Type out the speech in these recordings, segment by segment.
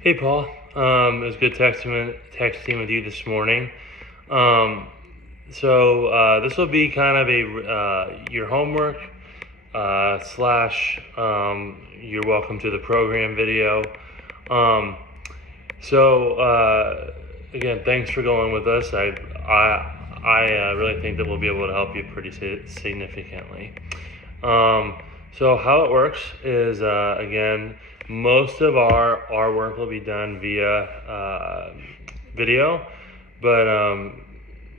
Hey Paul, it was good texting with you this morning. This will be kind of your homework slash you're welcome to the program video. Um, Again, thanks for going with us. I really think that we'll be able to help you pretty significantly. So how it works is, again, most of our work will be done via video, but I'm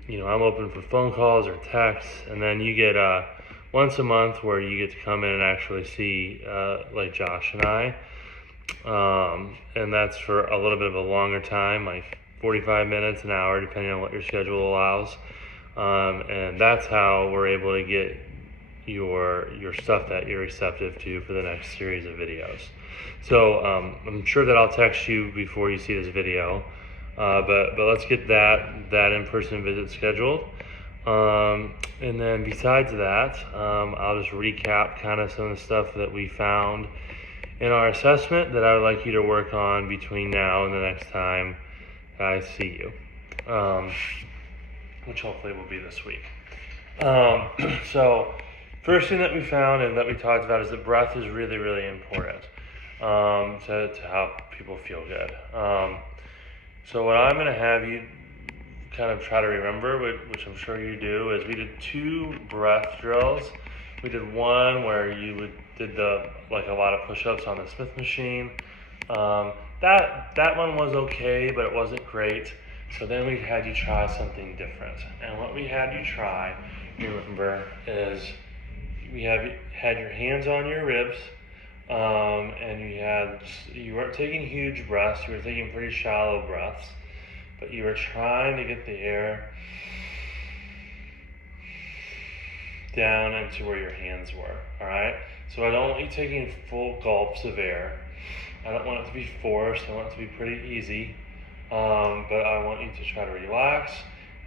open for phone calls or texts, and then you get once a month where you get to come in and actually see like Josh and I, and that's for a little bit of a longer time, like 45 minutes, an hour, depending on what your schedule allows, and that's how we're able to get your stuff that you're receptive to for the next series of videos. So I'm sure that I'll text you before you see this video, but let's get that in-person visit scheduled. And then besides that, I'll just recap kind of some of the stuff that we found in our assessment that I would like you to work on between now and the next time I see you, which hopefully will be this week. So first thing that we found and that we talked about is that breath is really, really important to help people feel good. So what I'm going to have you kind of try to remember, which I'm sure you do, is we did 2 breath drills. We did one where you did a lot of push-ups on the Smith machine. That one was okay, but it wasn't great. So then we had you try something different. And what we had you try, remember, is we had your hands on your ribs, and you weren't taking huge breaths. You were taking pretty shallow breaths, but you were trying to get the air down into where your hands were. All right. So I don't want you taking full gulps of air. I don't want it to be forced. I want it to be pretty easy, but I want you to try to relax.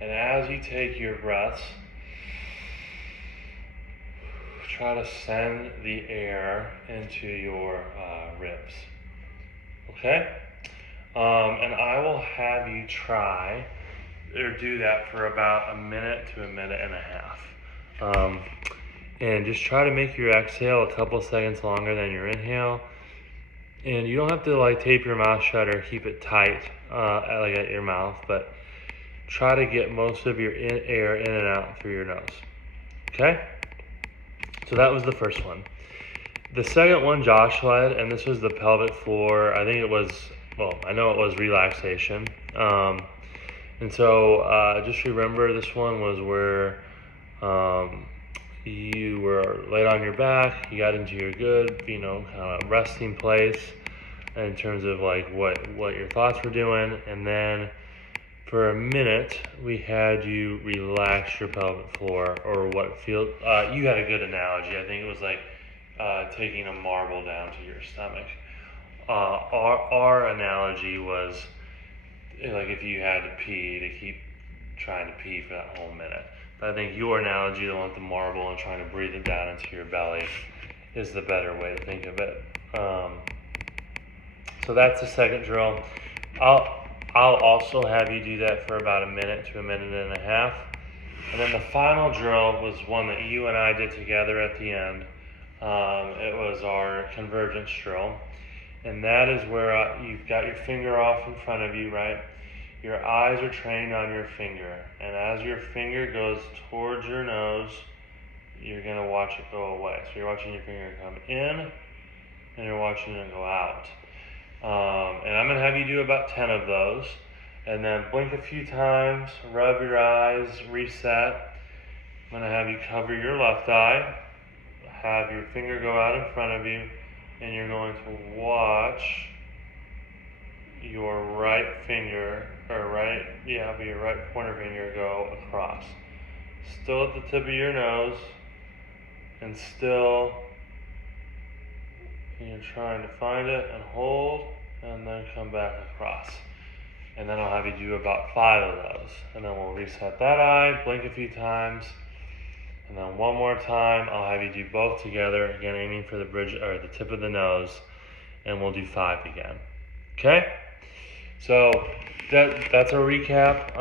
And as you take your breaths, try to send the air into your ribs. Okay? And I will have you try or do that for about a minute to a minute and a half. And just try to make your exhale a couple seconds longer than your inhale. And you don't have to tape your mouth shut or keep it tight at your mouth, but try to get most of your air in and out through your nose. Okay? So that was the first one. The second one Josh led, and this was the pelvic floor. I know it was relaxation. And so just remember, this one was where you were laid on your back, you got into your good, kind of resting place in terms of what your thoughts were doing, and then for a minute we had you relax your pelvic floor, or you had a good analogy. I think it was like taking a marble down to your stomach. Our analogy was like if you had to pee, to keep trying to pee for that whole minute. But I think your analogy, the one with the marble and trying to breathe it down into your belly, is the better way to think of it. So that's the second drill. I'll also have you do that for about a minute to a minute and a half. And then the final drill was one that you and I did together at the end. It was our convergence drill. And that is where you've got your finger off in front of you, right? Your eyes are trained on your finger. And as your finger goes towards your nose, you're going to watch it go away. So you're watching your finger come in, and you're watching it go out. And I'm going to have you do about 10 of those. And then blink a few times, rub your eyes, reset. I'm going to have you cover your left eye, have your finger go out in front of you, and you're going to watch your right finger, your right pointer finger go across. Still at the tip of your nose, and still, and you're trying to find it and hold, and then come back across. And then I'll have you do about 5 of those. And then we'll reset that eye, blink a few times, and then one more time, I'll have you do both together, again aiming for the bridge or the tip of the nose. and we'll do 5 again. Okay? So that's a recap.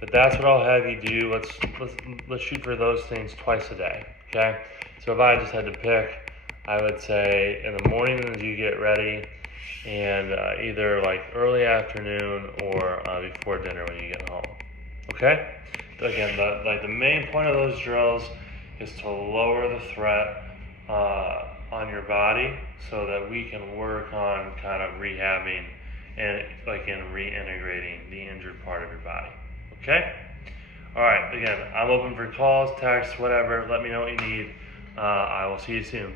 But that's what I'll have you do. Let's shoot for those things twice a day. Okay? So if I just had to pick, I would say in the morning as you get ready, and either like early afternoon or before dinner when you get home. Okay? Again, the main point of those drills is to lower the threat on your body so that we can work on kind of rehabbing and reintegrating the injured part of your body. Okay? All right. Again, I'm open for calls, texts, whatever. Let me know what you need. I will see you soon.